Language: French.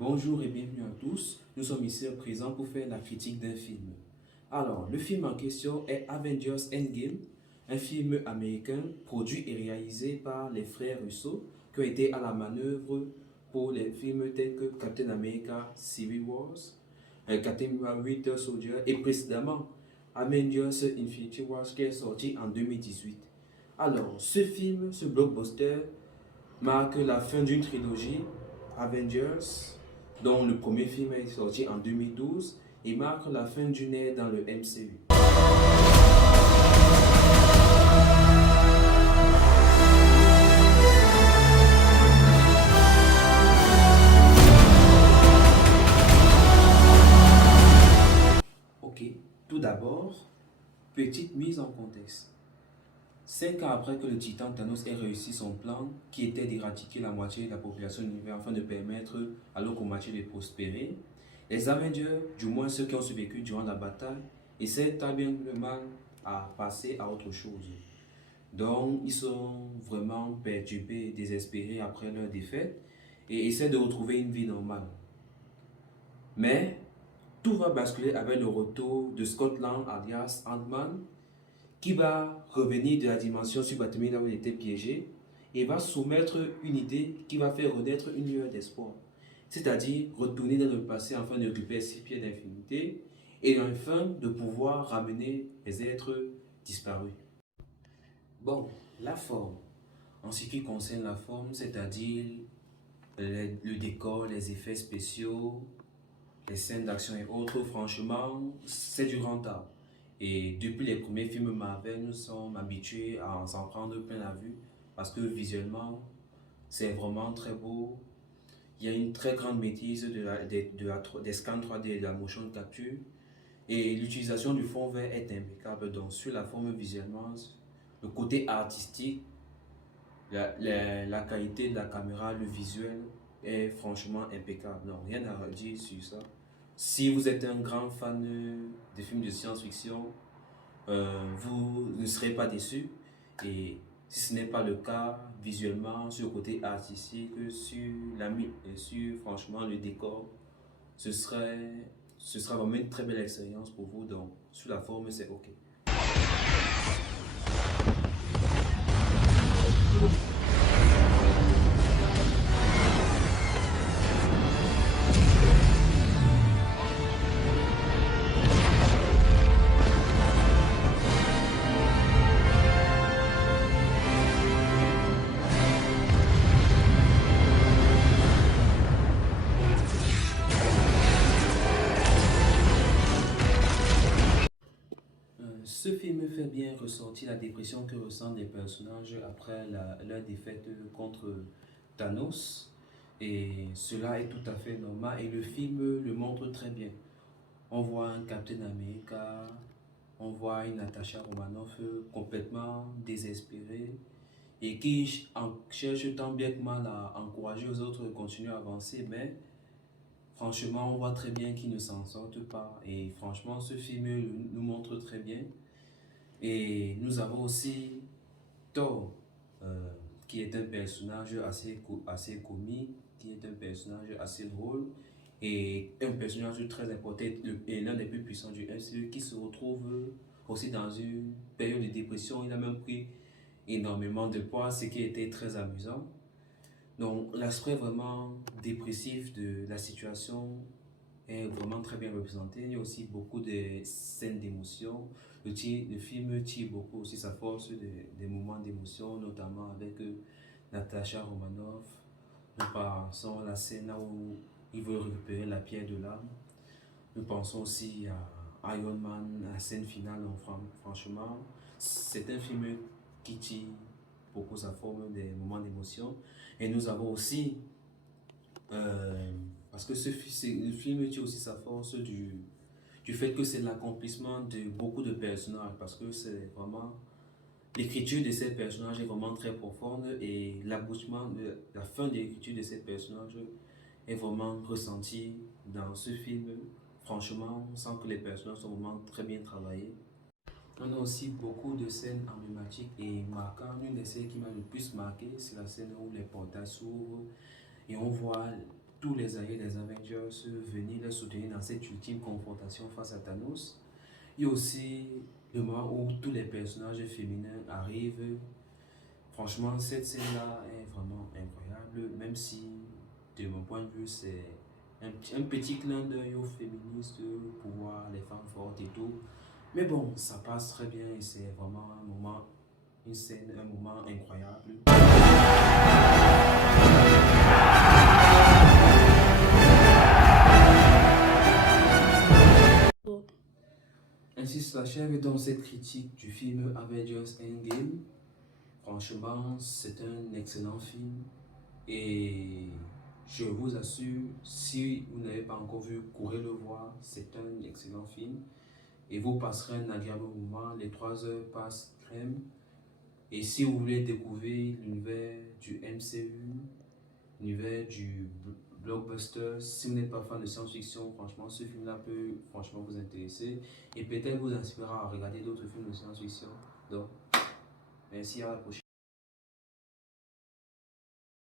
Bonjour et bienvenue à tous. Nous sommes ici présents pour faire la critique d'un film. Alors, le film en question est Avengers Endgame, un film américain produit et réalisé par les frères Russo qui ont été à la manœuvre pour les films tels que Captain America Civil Wars, Captain America Winter Soldier et précédemment Avengers Infinity Wars qui est sorti en 2018. Alors, ce film, ce blockbuster, marque la fin d'une trilogie, Avengers, dont le premier film est sorti en 2012, et marque la fin d'une ère dans le MCU. Ok, tout d'abord, petite mise en contexte. 5 ans après que le titan Thanos ait réussi son plan, qui était d'éradiquer la moitié de la population de l'univers afin de permettre à l'autre moitié de prospérer, les Avengers, du moins ceux qui ont survécu durant la bataille, essaient tant bien que mal à passer à autre chose. Donc, ils sont vraiment perturbés, désespérés après leur défaite et essaient de retrouver une vie normale. Mais tout va basculer avec le retour de Scott Lang alias Ant-Man, qui va revenir de la dimension subatomie là où il était piégé et va soumettre une idée qui va faire renaître une lueur d'espoir. C'est-à-dire retourner dans le passé afin de récupérer 6 pieds d'infinité et enfin de pouvoir ramener les êtres disparus. Bon, la forme. En ce qui concerne la forme, c'est-à-dire le décor, les effets spéciaux, les scènes d'action et autres, franchement, c'est du rentable. Et depuis les premiers films Marvel, nous sommes habitués à s'en prendre plein la vue parce que visuellement, c'est vraiment très beau. Il y a une très grande maîtrise des scans 3D et de la motion capture. Et l'utilisation du fond vert est impeccable. Donc, sur la forme visuellement, le côté artistique, la qualité de la caméra, le visuel est franchement impeccable. Non, rien à redire sur ça. Si vous êtes un grand fan des films de science-fiction, vous ne serez pas déçu. Et si ce n'est pas le cas, visuellement, sur le côté artistique, sur franchement le décor, ce sera vraiment une très belle expérience pour vous. Donc, sur la forme, c'est OK. Ce film fait bien ressortir la dépression que ressentent les personnages après leur défaite contre Thanos. Et cela est tout à fait normal et le film le montre très bien. On voit un Captain America, on voit une Natasha Romanoff complètement désespérée et qui cherche tant bien que mal à encourager les autres de continuer à avancer, mais franchement, on voit très bien qu'ils ne s'en sortent pas. Et franchement, ce film nous montre très bien. Et nous avons aussi Thor, qui est un personnage assez comique, qui est un personnage assez drôle et un personnage très important et l'un des plus puissants du MCU qui se retrouve aussi dans une période de dépression. Il a même pris énormément de poids, ce qui était très amusant. Donc l'aspect vraiment dépressif de la situation est vraiment très bien représenté. Il y a aussi beaucoup de scènes d'émotion. Le film tire beaucoup aussi sa force des moments d'émotion, notamment avec Natasha Romanoff. Nous pensons à la scène où il veut récupérer la pierre de l'âme. Nous pensons aussi à Iron Man, la scène finale. Franchement, c'est un film qui tire beaucoup sa forme des moments d'émotion. Et nous avons aussi parce que le film tient aussi sa force du fait que c'est l'accomplissement de beaucoup de personnages. Parce que c'est vraiment. L'écriture de ces personnages est vraiment très profonde et l'aboutissement de la fin de l'écriture de ces personnages est vraiment ressenti dans ce film. Franchement, on sent que les personnages sont vraiment très bien travaillés. On a aussi beaucoup de scènes emblématiques et marquantes. Une des scènes qui m'a le plus marqué, c'est la scène où les portails s'ouvrent et on voit tous les alliés des Avengers venir les soutenir dans cette ultime confrontation face à Thanos. Il y a aussi le moment où tous les personnages féminins arrivent. Franchement, cette scène-là est vraiment incroyable, même si, de mon point de vue, c'est un petit clin d'œil aux féministes pour voir les femmes fortes et tout. Mais bon, ça passe très bien et c'est vraiment un moment, une scène, un moment incroyable. Ainsi s'achève donc cette critique du film Avengers Endgame. Franchement, c'est un excellent film et je vous assure, si vous n'avez pas encore vu, courez le voir. C'est un excellent film et vous passerez un agréable moment. Les 3 heures passent crème. Et si vous voulez découvrir l'univers du MCU, l'univers du blockbuster, si vous n'êtes pas fan de science-fiction, franchement, ce film-là peut franchement vous intéresser et peut-être vous inspirera à regarder d'autres films de science-fiction. Donc, merci, à la prochaine.